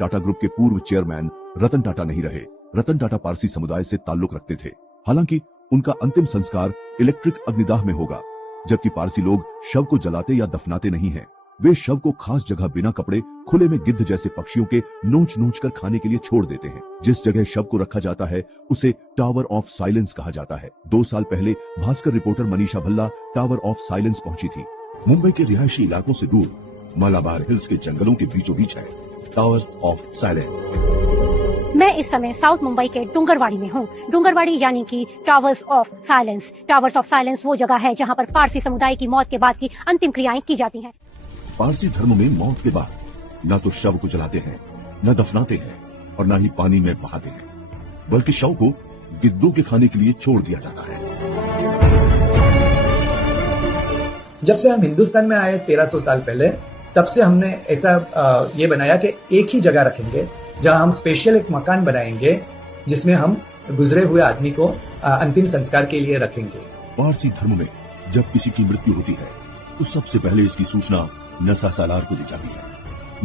Tata group के पूर्व chairman Ratan Tata नहीं रहे। रतन टाटा पारसी समुदाय से ताल्लुक रखते थे। हालांकि उनका अंतिम संस्कार इलेक्ट्रिक अग्निदाह में होगा, जबकि पारसी लोग शव को जलाते या दफनाते नहीं हैं। वे शव को खास जगह बिना कपड़े खुले में गिद्ध जैसे पक्षियों के नोच नोच कर खाने के लिए छोड़ देते हैं। जिस जगह शव को रखा जाता है उसे टावर ऑफ साइलेंस कहा जाता है। 2 साल पहले Bhaskar reporter Manisha Bhalla tower of silence पहुंची थी। मुंबई के रिहायशी इलाकों से दूर मालाबार हिल्स के जंगलों के बीचों बीच है टावर्स ऑफ साइलेंस। मैं इस समय साउथ मुंबई के डूंगरवाड़ी में हूँ। डूंगरवाड़ी यानी कि towers of silence. Towers of silence वो जगह है जहाँ पर पारसी समुदाय की मौत के बाद की अंतिम क्रियाएं की जाती हैं। पारसी धर्म में मौत के बाद न तो शव को जलाते हैं, न दफनाते हैं और न ही पानी में बहाते हैं, बल्कि शव को गिद्धों के खाने के लिए छोड़ दिया जाता है। जब से हम हिंदुस्तान में आए 1300 साल पहले, तब से हमने ऐसा ये बनाया कि एक ही जगह रखेंगे जहां हम स्पेशल एक मकान बनाएंगे जिसमें हम गुजरे हुए आदमी को अंतिम संस्कार के लिए रखेंगे। पारसी धर्म में जब किसी की मृत्यु होती है तो सबसे पहले इसकी सूचना नसा सालार को दी जाती है।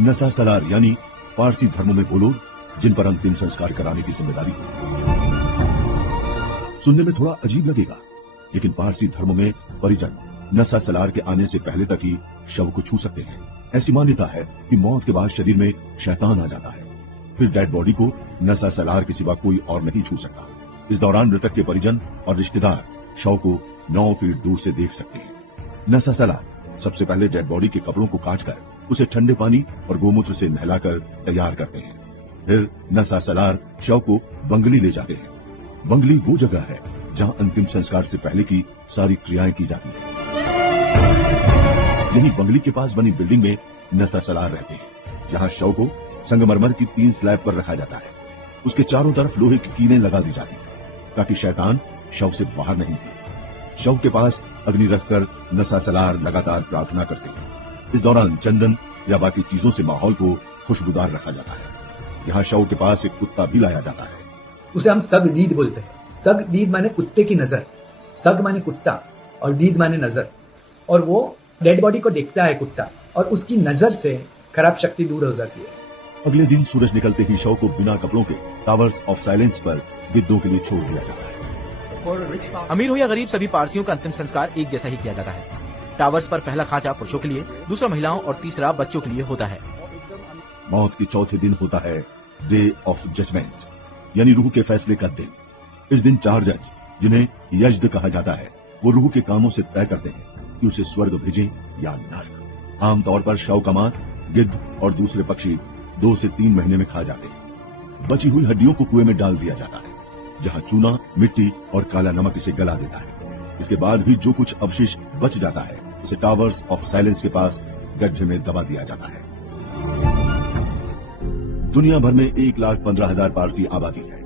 नसा सालार यानी पारसी धर्म में वो लोग जिन पर अंतिम संस्कार कराने की जिम्मेदारी होती है। सुनने में थोड़ा अजीब लगेगा, लेकिन पारसी धर्म में परिजन नसा सालार के आने से पहले तक ही शव को छू सकते हैं। ऐसी मान्यता है कि मौत के बाद शरीर में शैतान आ जाता है, फिर डेड बॉडी को नसा सालार के सिवा कोई और नहीं छू सकता। इस दौरान मृतक के परिजन और रिश्तेदार शव को 9 फीट दूर से देख सकते हैं। नसा सालार सबसे पहले डेड बॉडी के कपड़ों को काटकर उसे ठंडे पानी और गोमूत्र से नहलाकर तैयार करते हैं। फिर नसा सालार शव को बंगली ले जाते हैं। बंगली वो जगह है जहां अंतिम संस्कार से पहले की सारी क्रियाएं की जाती हैं। यही बंगली के पास बनी बिल्डिंग में नसा सालार रहते हैं, जहां शव को संगमरमर की 3 स्लैब पर रखा जाता है। उसके चारों तरफ लोहे की कीलें लगा दी जाती हैं ताकि शैतान शव से बाहर नहीं निकले। शव के पास अग्नि रखकर नसा सालार लगातार प्रार्थना करते हैं। इस दौरान चंदन या बाकी चीजों से माहौल को खुशबूदार रखा जाता है। यहाँ शव के पास एक कुत्ता भी लाया जाता है। उसे हम सग दीद बोलते हैं। सग दीद माने कुत्ते की नजर। सग माने कुत्ता और दीद माने नजर। और वो डेड बॉडी को देखता है कुत्ता, और उसकी नजर से खराब शक्ति दूर हो जाती है। अगले दिन सूरज निकलते ही शव को बिना कपड़ों के टावर्स ऑफ साइलेंस पर गिद्धों के लिए छोड़ दिया जाता है। अमीर हो या गरीब, सभी पारसियों का अंतिम संस्कार एक जैसा ही किया जाता है। टावर्स पर पहला खांचा पुरुषों के लिए, दूसरा महिलाओं और तीसरा बच्चों के लिए होता है। मौत के चौथे दिन होता है डे ऑफ जजमेंट, यानी रूह के फैसले का दिन। इस दिन 4 जज, जिन्हें यज्ञ कहा जाता है, वो रूह के कामों से तय करते हैं कि उसे स्वर्ग भेजें या नर्क। आमतौर पर शव का मांस गिद्ध और दूसरे पक्षी 2 से 3 महीने में खा जाते हैं। बची हुई हड्डियों को कुएं में डाल दिया जाता है, जहां चूना, मिट्टी और काला नमक इसे गला देता है। इसके बाद भी जो कुछ अवशेष बच जाता है उसे टावर्स ऑफ साइलेंस के पास गड्ढे में दबा दिया जाता है। दुनिया भर में 1,15,000 पारसी आबादी है।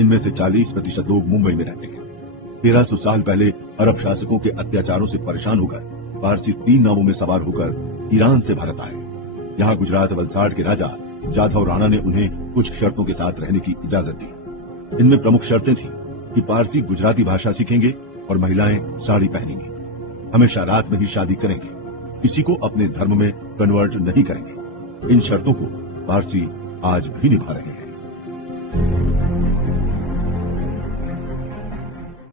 इनमें से 40% लोग मुंबई में रहते हैं। 1300 साल पहले अरब शासकों के अत्याचारों से परेशान होकर पारसी 3 नावों में सवार होकर ईरान से भारत आए। यहाँ गुजरात वलसाड के राजा जाधव राणा ने उन्हें कुछ शर्तों के साथ रहने की इजाजत दी। इनमें प्रमुख शर्तें थीं कि पारसी गुजराती भाषा सीखेंगे और महिलाएं साड़ी पहनेंगी, हमेशा रात में ही शादी करेंगे, किसी को अपने धर्म में कन्वर्ट नहीं करेंगे। इन शर्तों को पारसी आज भी निभा रहे हैं।